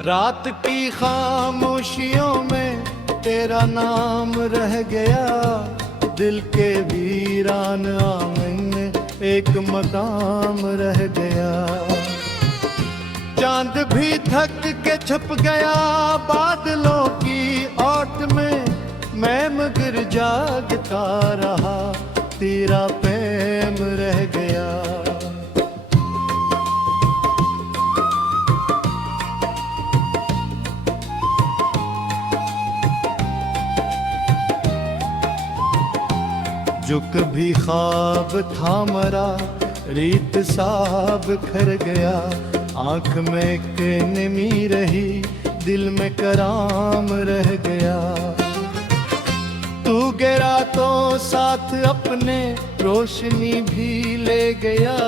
रात की खामोशियों में तेरा नाम रह गया, दिल के वीरान आंगन में एक मकाम रह गया। चांद भी थक के छुप गया बादलों की ओट में, मैं मगर जागता रहा, तेरा प्रेम रह गया। जो कभी ख्वाब था मरा रीत साब खर गया, आंख में एक नमी रही, दिल में कराम रह गया। तू गिरा तो साथ अपने रोशनी भी ले गया,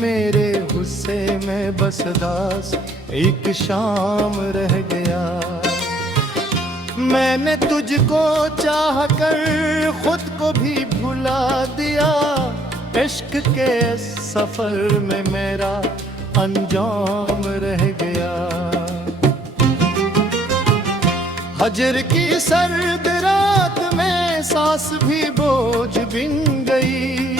मेरे गुस्से में बस दास एक शाम रह गया। मैंने तुझको चाह कर खुद को भी भुला दिया, इश्क के सफर में मेरा अंजाम रह गया। हजर की सर्द रात में सांस भी बोझ बिन गई,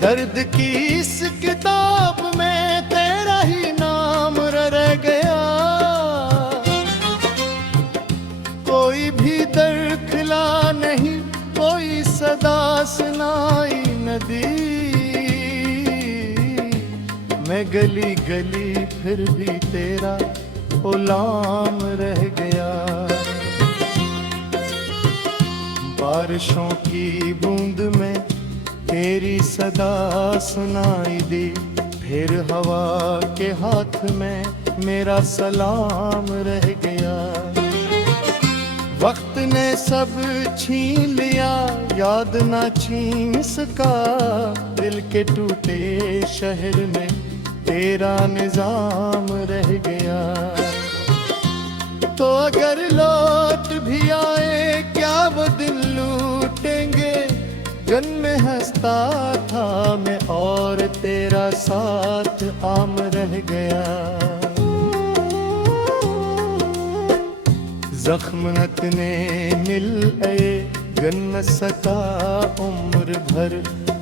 दर्द की इस किताब में तेरा ही नाम रह गया। कोई भी दर खिला नहीं, कोई सदा सुनाई न दी, मैं गली गली फिर भी तेरा गुलाम रह गया। बारिशों की बूंद में तेरी सदा सुनाई दी, फिर हवा के हाथ में मेरा सलाम रह गया। वक्त ने सब छीन लिया, याद ना छीन सका, दिल के टूटे शहर में तेरा निजाम रह गया। तो अगर लौट भी आए क्या वो दिल लूटेंगे, जन्म हंसता था मैं और तेरा साथ आम रह गया। जख्म नतने मिल आए गन न सका उम्र भर,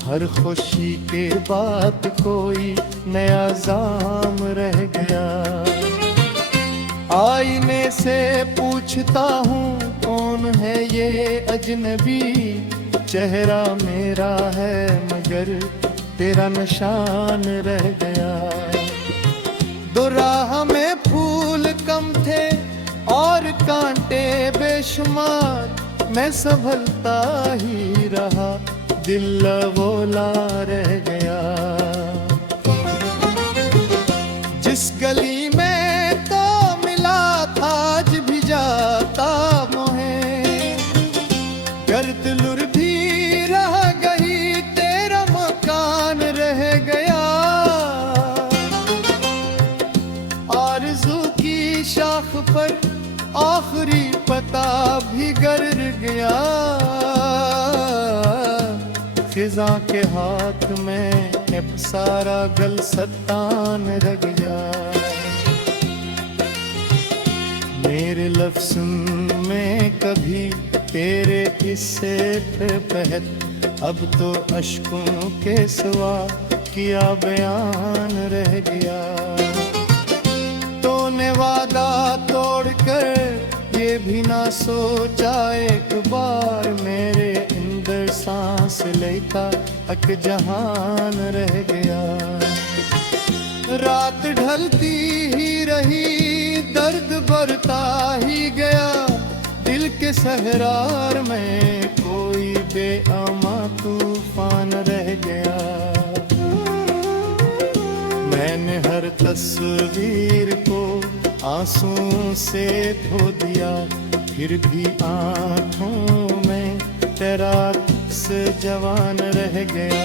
हर खुशी के बाद कोई नया जाम रह गया। आईने से पूछता हूँ कौन है ये अजनबी, चेहरा मेरा है मगर तेरा निशान रह गया। दो राह में फूल कम थे और कांटे बेशुमार, मैं संभलता ही रहा, दिल लवोला रह गया। जिस गली में तो मिला था आज भी जाता मोहे, गर्द लुर भी रह गई तेरा मकान रह गया। आरज़ू की शाख पर आखिरी पता भी गर गया, खिज़ा के हाथ में अब सारा गलसतान रह गया। मेरे लफ्ज़ में कभी तेरे किस्से पे बहत, अब तो अश्कों के सिवा किया बयान रह गया। तूने वादा तोड़कर ये भी ना सोचा एक बार, मेरे अंदर सांस लेता अक जहान रह गया। रात ढलती ही रही, दर्द बढ़ता ही गया, दिल के सहरार में कोई बेअमा तूफान रह गया। मैंने हर तस्वीर को आंसू से धो दिया, फिर भी आँखों में तेरा अक्स जवान रह गया।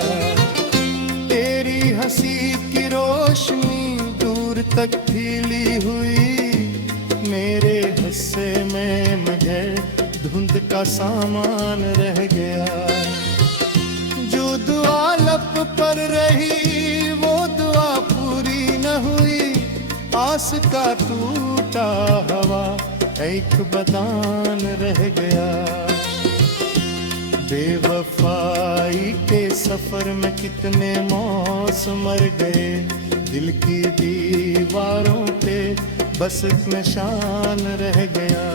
तेरी हंसी की रोशनी दूर तक फैली हुई, मेरे हिस्से में मगर धुंध का सामान रह गया। जो दुआ लब पर रही वो दुआ पूरी न हुई, आस का टूटा हवा एक बदान रह गया। बेवफाई के सफर में कितने मौसम मर गए, दिल की दीवारों पे बस एक निशान रह गया।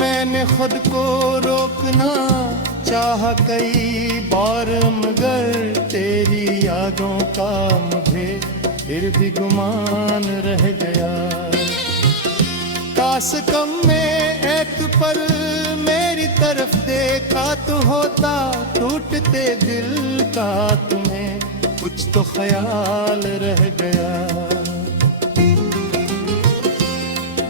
मैंने खुद को रोकना चाहा कई बार, मगर तेरी यादों का मुझे फिर भी गुमान रह गया। काश कम में एक पल मेरी तरफ देखा तो होता, टूटते दिल का तुम्हें कुछ तो ख्याल रह गया।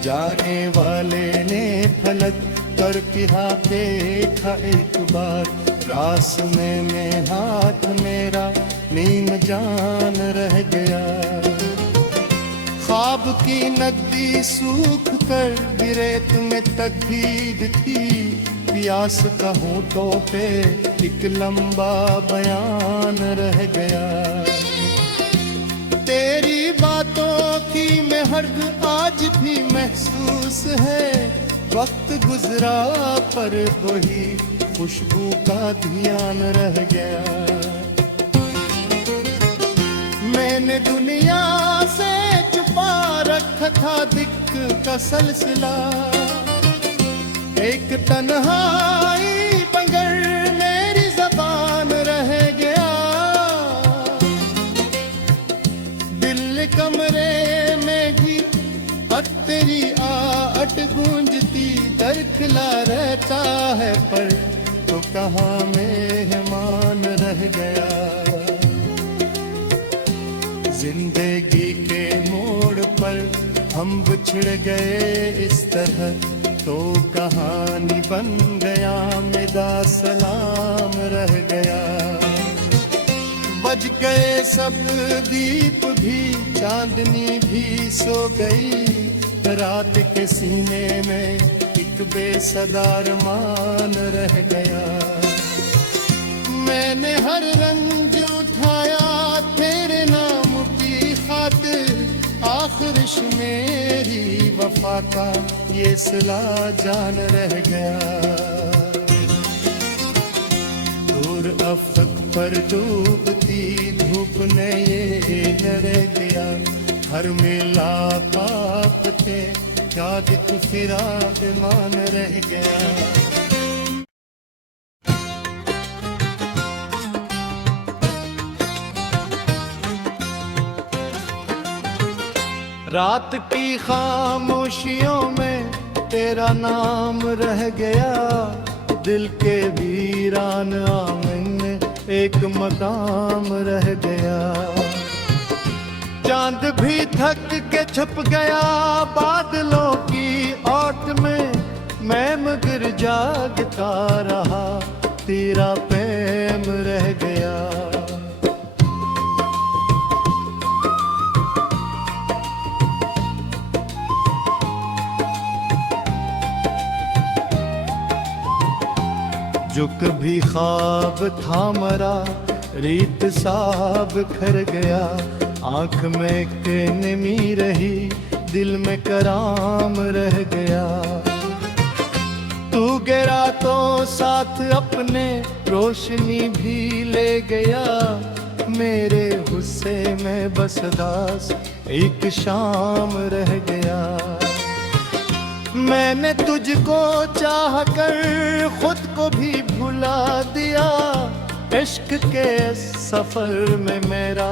जाने वाले ने फलक करके हाथ देखा एक बार, रास्ते में हाथ मेरा नीम जान रह गया। ख्वाब की नदी सूख कर रेत में तकदीर थी, प्यास का होठों पे एक लंबा बयान रह गया। तेरी बातों की महक आज भी महसूस है, वक्त गुजरा पर वही खुशबू का ध्यान रह गया। मैंने दुनिया से छुपा रखा था दिक्क का सिलसिला, एक तन्हाई बंगर मेरी ज़बान रह गया। दिल कमरे में भी तेरी आहट गूंजती, दरखला रहता है पर तो कहाँ मेहमान रह गया। जिंदगी के मोड़ पर हम बिछड़ गए इस तरह, तो कहानी बन गया मेरा सलाम रह गया। बज गए सब दीप भी, चांदनी भी सो गई, रात के सीने में एक बेसदार मान रह गया। मैंने हर रंज उठाया तेरे नाम की खातिर, आखिरिश मेरी वफा का ये सिला जान रह गया। दूर अफक पर डूबती धूप ने ये न रह गया, हर मुलाकात पे याद तू फिराक मान रह गया। रात की खामोशियों में तेरा नाम रह गया, दिल के वीरान आंगन में एक मकाम रह गया। चांद भी थक के छुप गया बादलों की ओट में, मैं मगर जागता रहा तेरा प्रेम रह गया। जो कभी ख्वाब था मरा रीत साब खर गया, आँख में एक नमी रही दिल में कराम रह गया। तू गिरा तो साथ अपने रोशनी भी ले गया, मेरे गुस्से में बस दास एक शाम रह गया। मैंने तुझको चाह कर खुद को भी भुला दिया, इश्क के सफर में मेरा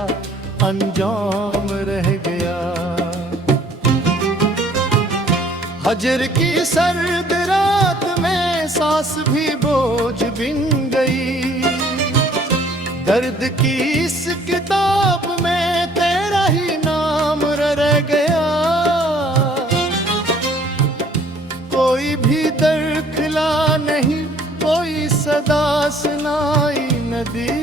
अंजाम रह गया। हजर की सर्द रात में सांस भी बोझ बिन गई, दर्द की इस किताब में तेरा ही नाम रह गया। कोई भी दरखला नहीं, कोई सदा सुनाई न दी,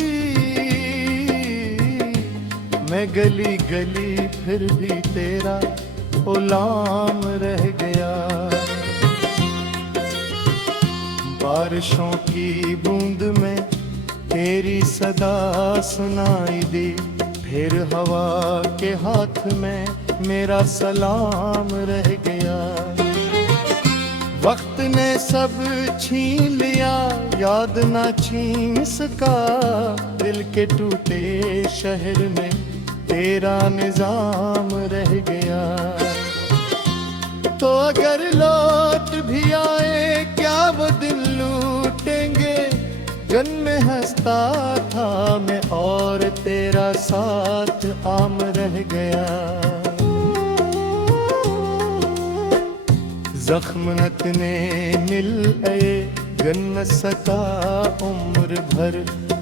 मैं गली गली फिर भी तेरा गुलाम रह गया। बारिशों की बूंद में तेरी सदा सुनाई दी, फिर हवा के हाथ में मेरा सलाम रह गया। वक्त ने सब छीन लिया, याद ना छीन सका, दिल के टूटे शहर में तेरा निजाम रह गया। तो अगर लौट भी आए क्या वो दिन लूटेंगे, गन में हंसता था मैं और तेरा साथ आम रह गया। जख्म नतने मिल आए, गन न सका उम्र भर,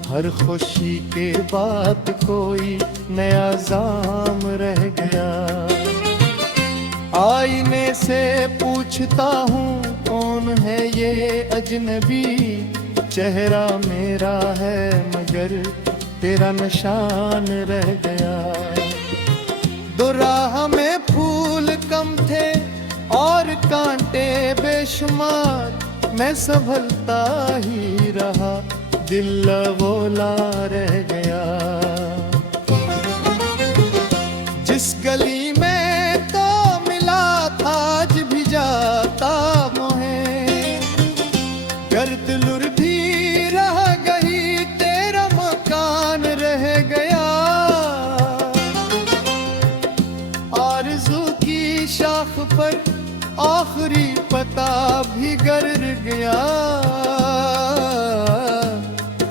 हर खुशी के बाद कोई नया जाम रह गया। आईने से पूछता हूँ कौन है ये अजनबी, चेहरा मेरा है मगर तेरा निशान रह गया। दो राह में फूल कम थे और कांटे बेशुमार, मैं संभलता ही रहा, दिल लवोला रह गया। जिस गली में तो मिला था आज भी जाता मोहे, गर्द लुर भी रह गई तेरा मकान रह गया। आरज़ू की शाख पर आखिरी पता भी गर गया,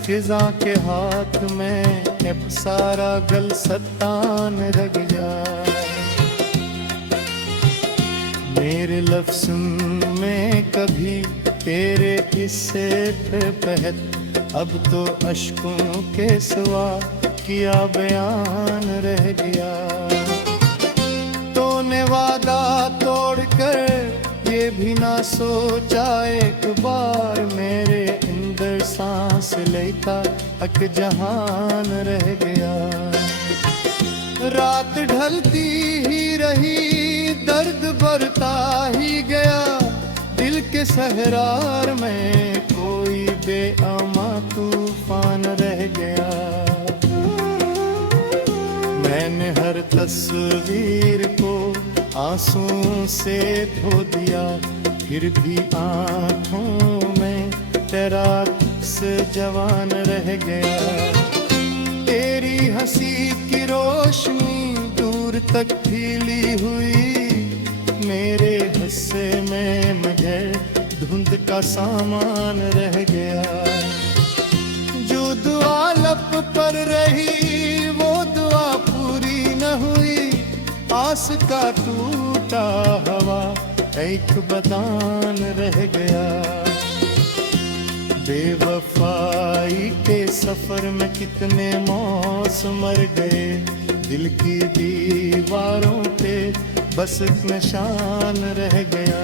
फिजा के हाथ में अब सारा गलसतान रह गया। मेरे लफ्ज़ में कभी तेरे किस्से पे बहत, अब तो अश्कों के सिवा किया बयान रह गया। तूने वादा तोड़कर ये भी ना सोचा एक बार, मेरे अंदर सांस लेता अक जहान रह गया। रात ढलती ही रही, दर्द बढ़ता ही गया, दिल के सहरार में कोई बेअमा तूफान रह गया। मैंने हर तस्वीर को आंसू से धो दिया, फिर भी आँखों में तेरा अक्स जवान रह गया। तेरी हंसी की रोशनी दूर तक फैली हुई, मेरे हिस्से में मगर धुंध का सामान रह गया। जो दुआ लब पर रही वो दुआ पूरी न हुई, आस का टूटा हवा एक बदान रह गया। बेवफाई के सफर में कितने मौसम मर गए, दिल की दीवारों पे बस एक निशान रह गया।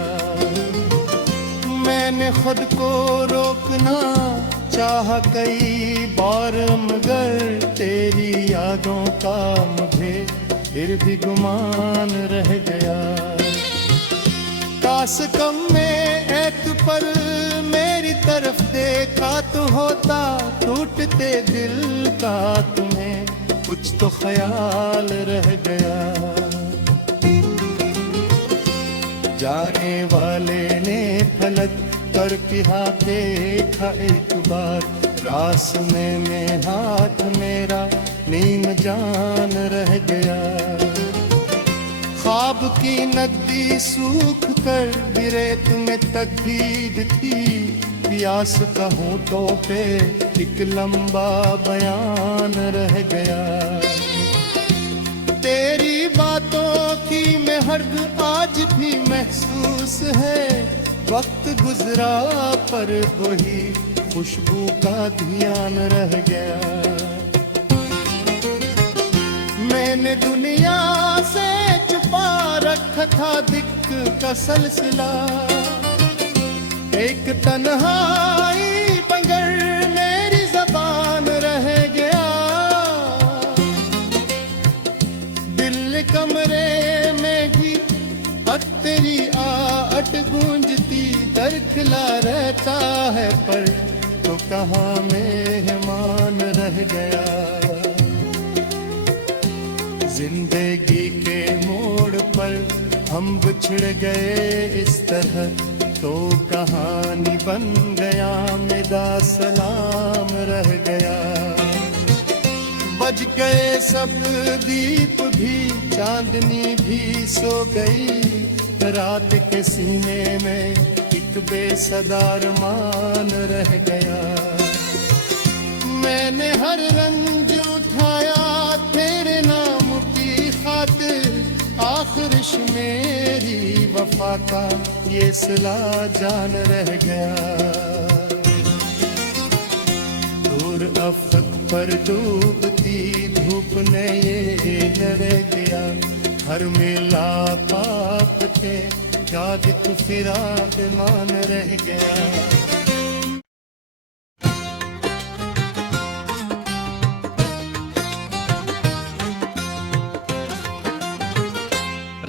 मैंने खुद को रोकना चाहा कई बार, मगर तेरी यादों का मुझे फिर भी गुमान रह गया। काश कम में एक पल मेरी तरफ देखा तो होता, टूटते दिल का तुम्हें कुछ तो ख्याल रह गया। जाने वाले ने फलक कर किया देखा एक बार, रास्ते में हाथ मेरा नीम जान रह गया। ख्वाब की नदी सूख कर बिरेत में तकदीर थी, प्यास कहूँ तो पे एक लंबा बयान रह गया। तेरी बातों की महक आज भी महसूस है, वक्त गुजरा पर वही खुशबू का ध्यान रह गया। मैंने दुनिया से छुपा रखा था दिक का सिलसिला, एक तन्हाई मगर मेरी ज़बान रह गया। दिल कमरे में भी अब तेरी आहट गूंजती, दरखला रहता है पर तो कहाँ मेहमान रह गया। जिंदगी के मोड़ हम बिछड़ गए इस तरह तो कहानी बन गया, मेरा सलाम रह गया। बज गए सब दीप भी, चांदनी भी सो गई, रात के सीने में एक बेसदा अरमान रह गया। मैंने हर रंज उठाया तेरे नाम की खातिर, आखिरिश मेरी वफा का ये सिला जान रह गया। दूर अफक पर डूबती धूप ने ये न रह गया, हर मिला पाप के याद तू फिराक मान रह गया।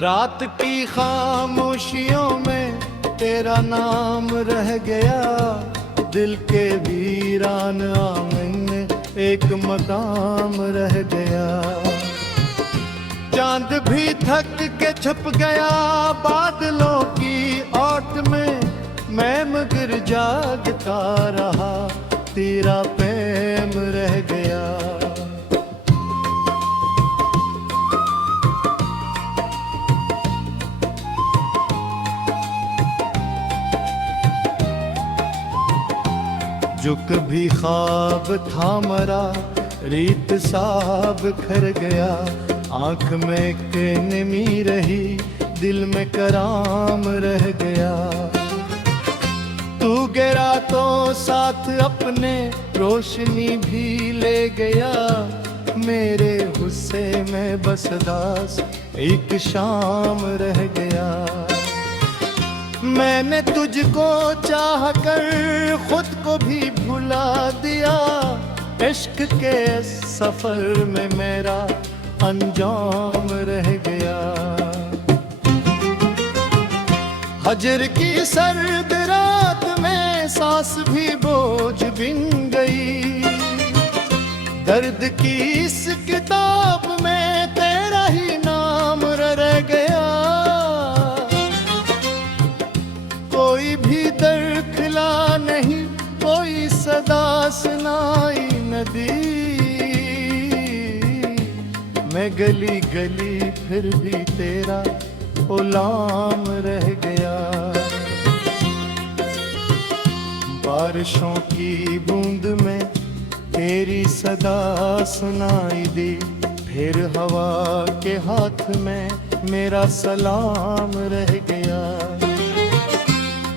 रात की खामोशियों में तेरा नाम रह गया, दिल के वीरान आंगन में एक मकाम रह गया। चांद भी थक के छुप गया बादलों की ओट में, मैं मगर जागता रहा तेरा प्रेम रह गया। जो कभी ख्वाब था मरा रीत साब खर गया, आंख में एक नमी रही दिल में कराम रह गया। तू गिरा तो साथ अपने रोशनी भी ले गया, मेरे गुस्से में बस दास एक शाम रह गया। मैंने तुझको चाह कर खुद को भी भुला दिया, इश्क के सफर में मेरा अंजाम रह गया। हजर की सर्द रात में सांस भी बोझ बिन गई, दर्द की इस किताब में तेरा ही नाम रह गया। कोई भी दर खिला नहीं, कोई सदा सुनाई न दी, मैं गली गली फिर भी तेरा गुलाम रह गया। बारिशों की बूंद में तेरी सदा सुनाई दी, फिर हवा के हाथ में मेरा सलाम रह गया।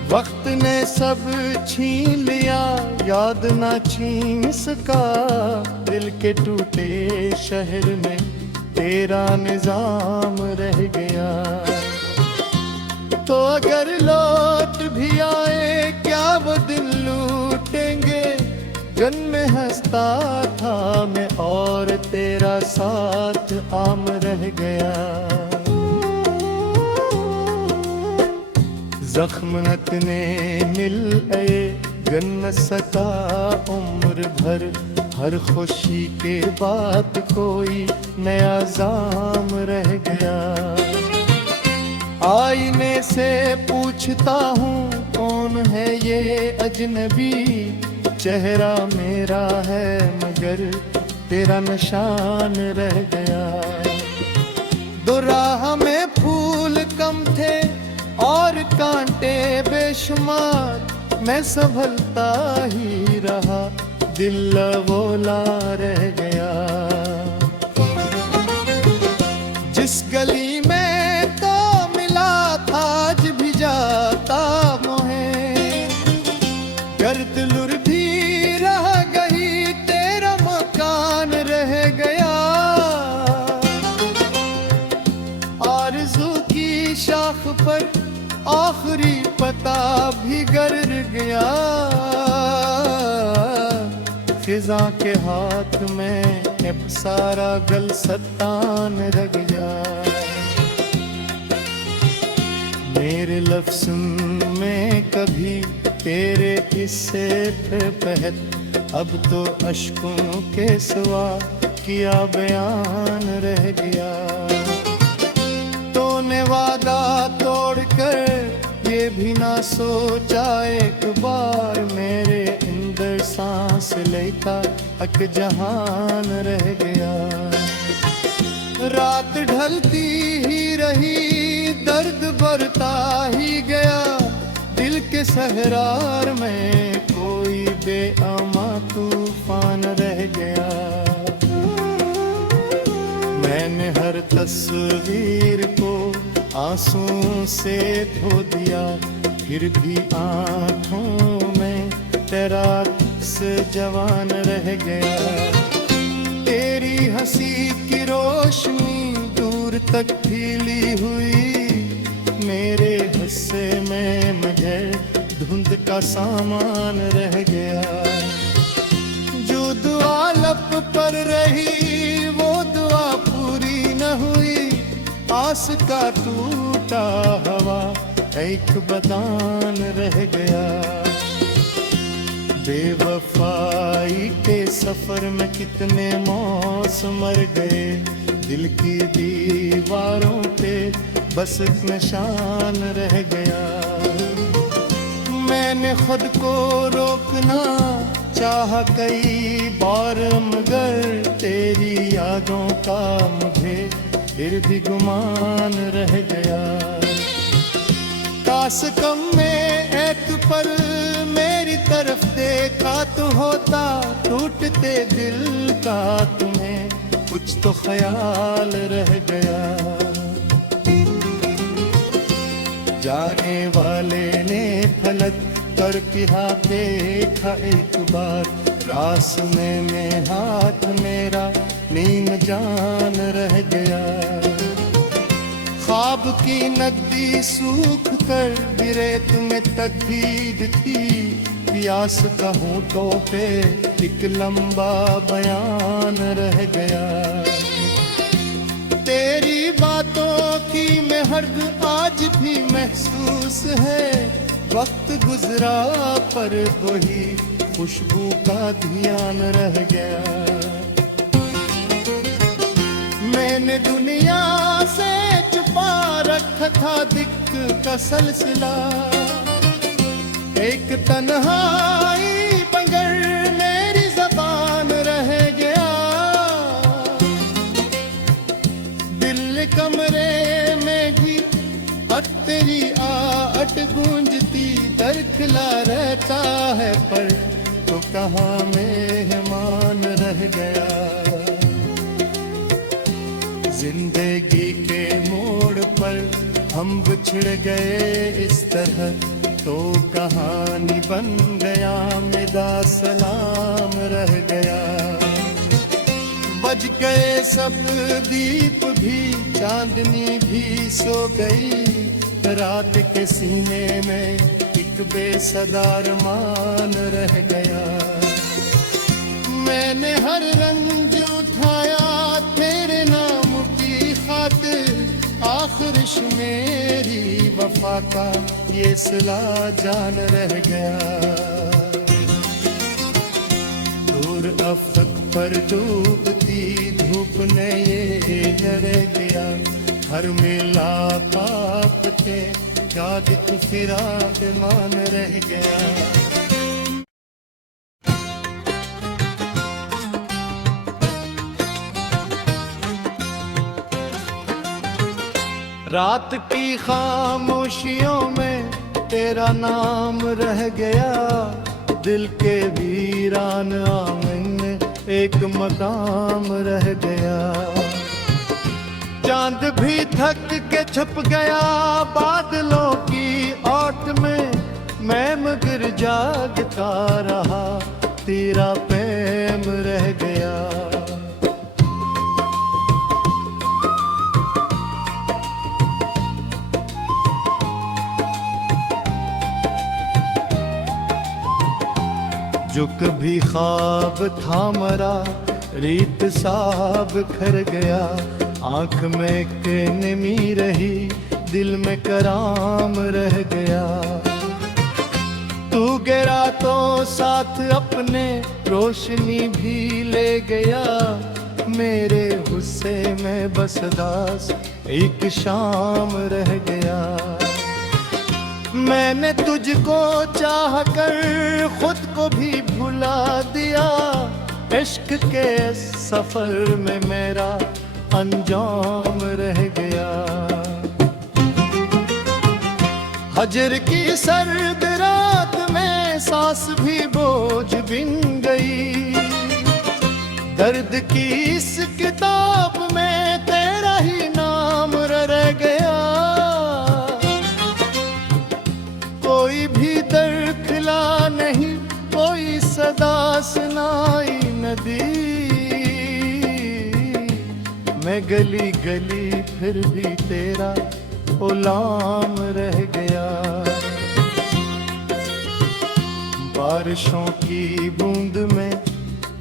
वक्त ने सब छीन लिया, याद ना छीन सका, दिल के टूटे शहर में तेरा निजाम रह गया। तो अगर लौट भी आए क्या वो दिल लूटेंगे, गन में हंसता था मैं और तेरा साथ आम रह गया। जख्म नतने मिल आए गन न सका उम्र भर, हर खुशी के बाद कोई नया जाम रह गया। आईने से पूछता हूँ कौन है ये अजनबी, चेहरा मेरा है मगर तेरा निशान रह गया। दो राह में फूल कम थे और कांटे बेशुमार, मैं संभलता ही रहा दिल लवोला रह गया। जिस गली में तो मिला था आज भी जाता मोहे, गर्द लुर भी रह गई तेरा मकान रह गया। आरज़ू की शाख पर आखिरी पता भी गर गया, फिजा के हाथ में अब सारा गलसतान रह गया। मेरे लफ्ज़ में कभी तेरे किस्से पे बहत, अब तो अश्कों के सिवा किया बयान रह गया। तूने मैंने वादा तोड़कर ये भी ना सोचा एक बार मेरे अंदर सांस लेता अक जहान रह गया। रात ढलती ही रही, दर्द बढ़ता ही गया, दिल के सहरार में कोई बेअमा तूफान रह गया। मैंने हर तस्वीर को आंसू से धो दिया, फिर भी आंखों में तेरा अक्स जवान रह गया। तेरी हंसी की रोशनी दूर तक फैली हुई, मेरे हिस्से में मुझे धुंध का सामान रह गया। जो दुआ लब पर रही वो दुआ पूरी न हुई, आस का टूटा हवा एक बदान रह गया। बेवफाई के सफर में कितने मौसम मर गए, दिल की दीवारों पे बस एक निशान रह गया। मैंने खुद को रोकना चाहा कई बार, मगर तेरी यादों का मुझे फिर भी गुमान रह गया। काश कम में एक पल मेरी तरफ देखा तो होता, टूटते दिल का तुम्हें कुछ तो ख्याल रह गया। जाने वाले ने फलक कर किया देखा एक बार, रास्ते में हाथ मेरा नीम जान रह गया। ख्वाब की नदी सूख कर गिरे तुम्हें तकदीर थी, प्यास का होठों पे एक लंबा बयान रह गया। तेरी बातों की महक आज भी महसूस है, वक्त गुजरा पर वही खुशबू का ध्यान रह गया। मैंने दुनिया से छुपा रखा था दिक का सिलसिला, एक तन्हाई बंगर मेरी ज़बान रह गया। दिल कमरे में भी तेरी आहट गूंजती, दरखला रहता है पर तो कहाँ मेहमान रह गया। जिंदगी के मोड़ पर हम बिछड़ गए इस तरह, तो कहानी बन गया मेरा सलाम रह गया। बज गए सब दीप भी, चांदनी भी सो गई, रात के सीने में एक बेसदार मान रह गया। मैंने हर रंज उठाया तेरे नाम की खातिर, आखिरिश मेरी वफा का ये सिला जान रह गया। दूर अफक पर डूबती धूप ने ये न रह गया, हर मुलाकात पे याद तू फिराक मान रह गया। रात की खामोशियों में तेरा नाम रह गया, दिल के वीरान आंगन में एक मकाम रह गया। चांद भी थक के छुप गया बादलों की ओट में, मैं मगर जागता रहा तेरा प्रेम रह गया। जो कभी ख्वाब था मरा रीत साब खर गया, आँख में एक नमी रही दिल में कराम रह गया। तू गिरा तो साथ अपने रोशनी भी ले गया, मेरे गुस्से में बस दास एक शाम रह गया। मैंने तुझको चाह कर खुद को भी भुला दिया, इश्क के सफर में मेरा अंजाम रह गया। हजर की सर्द रात में सांस भी बोझ बिन गई, दर्द की इस किताब में तेरा ही नाम रह गया। कोई भी दर खिला नहीं, कोई सदा सुनाई न दी, मैं गली गली फिर भी तेरा गुलाम रह गया। बारिशों की बूंद में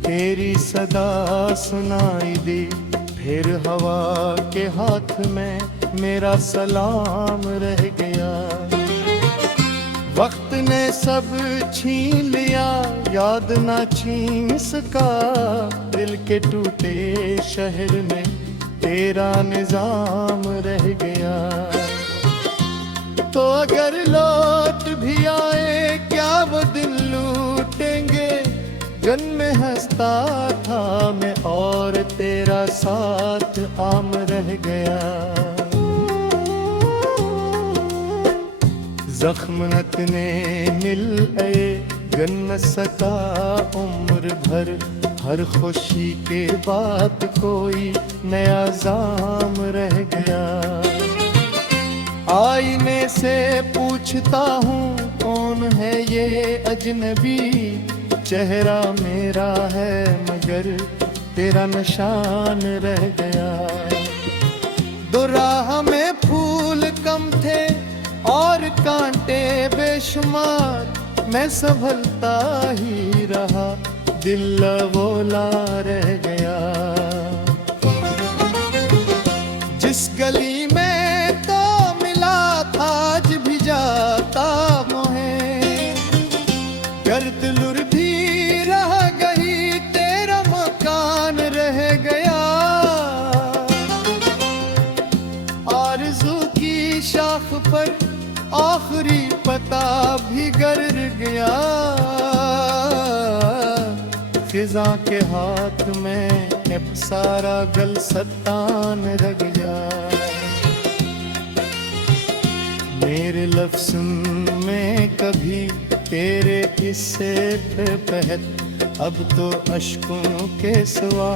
तेरी सदा सुनाई दी, फिर हवा के हाथ में मेरा सलाम रह गया। वक्त ने सब छीन लिया, याद ना छीन सका, दिल के टूटे शहर में तेरा निजाम रह गया। तो अगर लौट भी आए क्या वो दिन लूटेंगे, जन्म हंसता था मैं और तेरा साथ आम रह गया। जख्म नतने मिल आए, गन न सका उम्र भर, हर खुशी के बाद कोई नया जाम रह गया। आईने से पूछता हूँ कौन है ये अजनबी, चेहरा मेरा है मगर तेरा निशान रह गया। दो राह में फूल कम थे और कांटे बेशुमार, मैं संभलता ही रहा, दिल लवोला रह गया। जिस गली में तो मिला था आज भी जाता मोहे, गर्द लुर भी रह गई तेरा मकान रह गया। आरज़ू की शाख पर आखिरी पता भी गर गया, फिजा के हाथ में अब सारा गलसतान रह गया। मेरे लफ्ज़ में कभी तेरे किस्से पे बहत, अब तो अश्कों के सिवा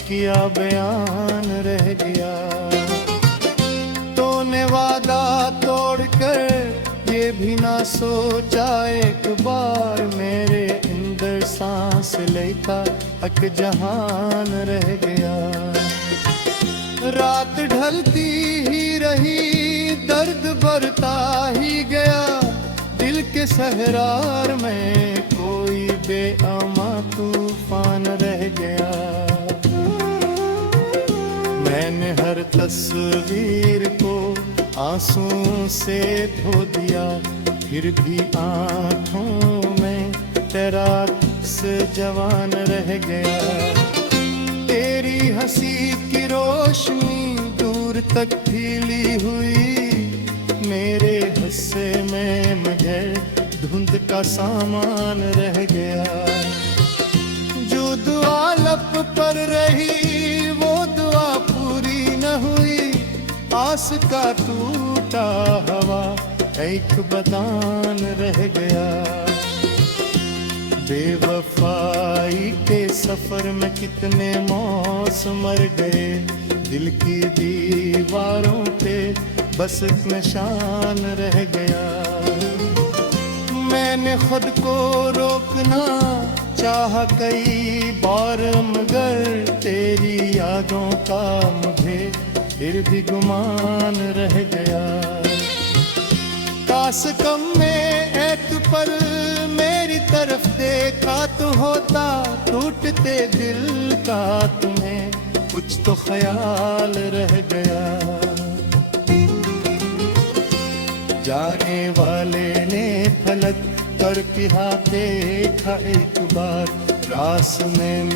किया बयान रह गया। तूने वादा तोड़कर ये भी ना सोचा एक बार, मेरे अंदर सांस लेता अक जहान रह गया। रात ढलती ही रही, दर्द बढ़ता ही गया, दिल के सहरार में कोई बेअमा तूफान रह गया। मैंने हर तस्वीर को आंसू से धो दिया, फिर भी आँखों में तेरा अक्स जवान रह गया। तेरी हंसी की रोशनी दूर तक फैली हुई, मेरे हिस्से में मगर धुंध का सामान रह गया। जो दुआ लब पर रही वो दुआ पूरी न हुई, आस का टूटा हवा एक बदान रह गया। बेवफाई के सफर में कितने मौसम मर गए, दिल की दीवारों पे बस एक निशान रह गया। मैंने खुद को रोकना चाहा कई बार, मगर तेरी यादों का मुझे फिर भी गुमान रह गया। काश कम में एक पल मेरी तरफ देखा तो होता, टूटते दिल का तुम्हें कुछ तो ख्याल रह गया। जाने वाले ने फलक पर पिहा देखा एक बार, रास में